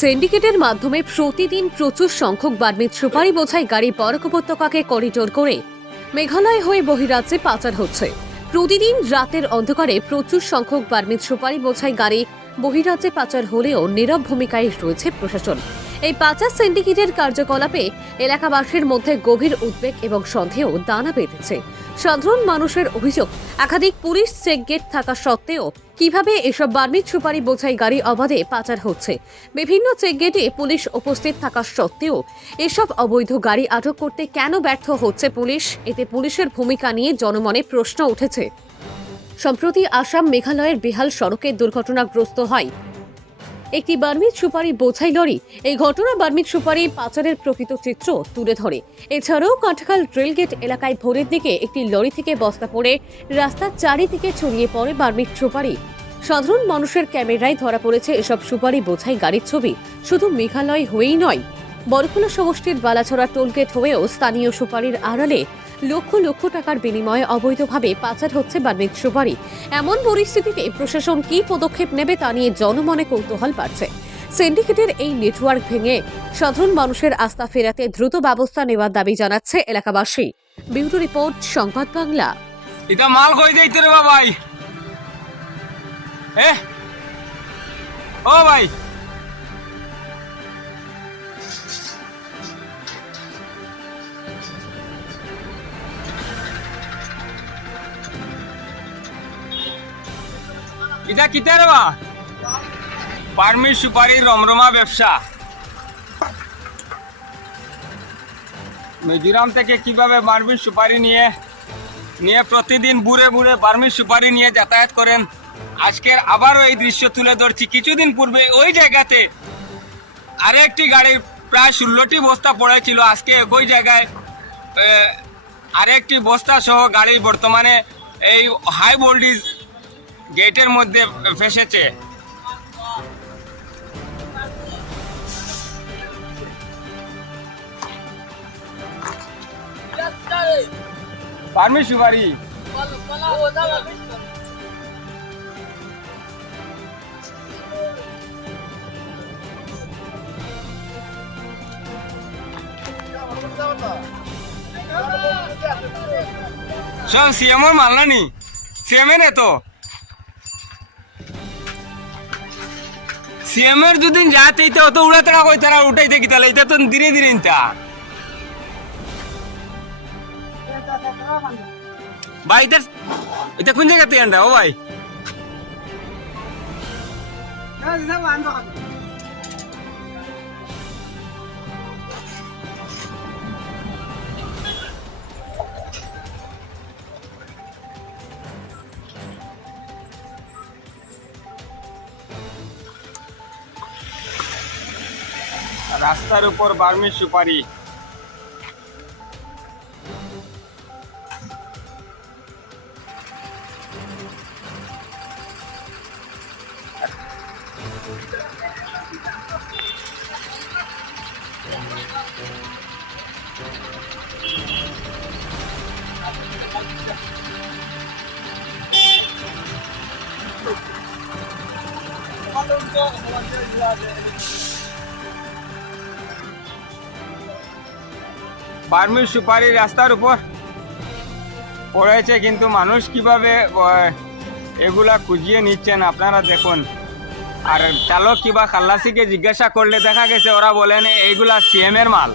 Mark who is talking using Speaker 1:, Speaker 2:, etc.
Speaker 1: সিন্ডিকেটের মাধ্যমে প্রতিদিন প্রচুর সংখ্যক বার্মিজ সুপারি বোঝাই গাড়ি বরক উপত্যকাকে করিডোর করে মেঘালয় হয়ে বহিরাজ্যে পাচার হচ্ছে। প্রতিদিন রাতের অন্ধকারে প্রচুর সংখ্যক বার্মিজ সুপারি বোঝাই গাড়ি বহিরাজ্যে পাচার হলেও নীরব ভূমিকায় রয়েছে প্রশাসন। এই পাচার সিন্ডিকেটের কার্যকলাপে এলাকাবাসীর মধ্যে গভীর উদ্বেগ এবং সন্দেহ দানা বেঁধেছে। সাধারণ মানুষের অভিযোগ, একাধিক পুলিশ চেকগেট থাকা সত্ত্বেও কীভাবে এসব বার্মিজ সুপারি বোঝাই গাড়ি অবাধে পাচার হচ্ছে? বিভিন্ন চেকগেটে পুলিশ উপস্থিত থাকা সত্ত্বেও এসব অবৈধ গাড়ি আটক করতে কেন ব্যর্থ হচ্ছে পুলিশ? এতে পুলিশের ভূমিকা নিয়ে জনমনে প্রশ্ন উঠেছে। সম্প্রতি আসাম মেঘালয়ের বিহাল সড়কে দুর্ঘটনাগ্রস্ত হয় একটি বার্মিজ সুপারি বোঝাই লরি। এই ঘটনা বার্মিক সুপারি পাচারের প্রকৃত চিত্র তুলে ধরে। এছাড়াও কাঠখাল রেলগেট এলাকায় ভোরের দিকে একটি লরি থেকে বস্তা পড়ে রাস্তার চারিদিকে ছড়িয়ে পড়ে বার্মিক সুপারি। সাধারণ মানুষের ক্যামেরায় ধরা পড়েছে এসব সুপারি বোঝাই গাড়ির ছবি। শুধু মেঘালয় হয়েই নয় বরকুলা সমষ্টির বালাছড়া টোলগেট হয়েও স্থানীয় সুপারির আড়ালে লক্ষ লক্ষ টাকার বিনিময়ে অবৈধভাবে পাচার হচ্ছে বার্মিজ সুপারি। এমন পরিস্থিতিতে প্রশাসন কী পদক্ষেপ নেবে তা নিয়ে জনমনে কৌতূহল বাড়ছে। সিন্ডিকেটের এই নেটওয়ার্ক ভেঙে সাধারণ মানুষের আস্থা ফেরাতে দ্রুত ব্যবস্থা নেওয়ার দাবি জানাচ্ছে এলাকাবাসী। বিউরো রিপোর্ট, সংবাদ বাংলা।
Speaker 2: এটা মাল কই যাইতে রে বাবাই? এ? ও ভাই এটা কিতা রে বা পারমিট সুপারি রমরমা ব্যবসা। মিজোরাম থেকে কীভাবে বার্মির সুপারি নিয়ে নিয়ে প্রতিদিন বুড়ে বুড়ে বার্মির সুপারি নিয়ে যাতায়াত করেন? আজকের আবারও এই দৃশ্য তুলে ধরছি। কিছুদিন পূর্বে ওই জায়গাতে আরেকটি গাড়ির প্রায় ষোলোটি বস্তা পড়েছিল। আজকে একই জায়গায় আরেকটি বস্তা সহ গাড়ি বর্তমানে এই হাই ভোল্টেজ গেটের মধ্যে ফেসেছে। বার্মির সুপারি সব সিএমর মানলা নি সিএমের তো সিএমের দুদিন যাতে ইতে অত উড়াতে না কই তারা উঠাই দেখি তাহলে, এটা তো ধীরে ধীরে ইনতা। ভাই, এটা এটা কোন জায়গাতে আনটা ও ভাই। রাস্তার উপর বার্মি সুপারি। বার্মির সুপারি রাস্তার উপর পড়েছে, কিন্তু মানুষ কীভাবে এগুলা খুঁজিয়ে নিচ্ছেন আপনারা দেখুন। আর চালক কিবা খাল্লাসিকে জিজ্ঞাসা করলে দেখা গেছে ওরা বলেন, এইগুলা সিএম এর মাল।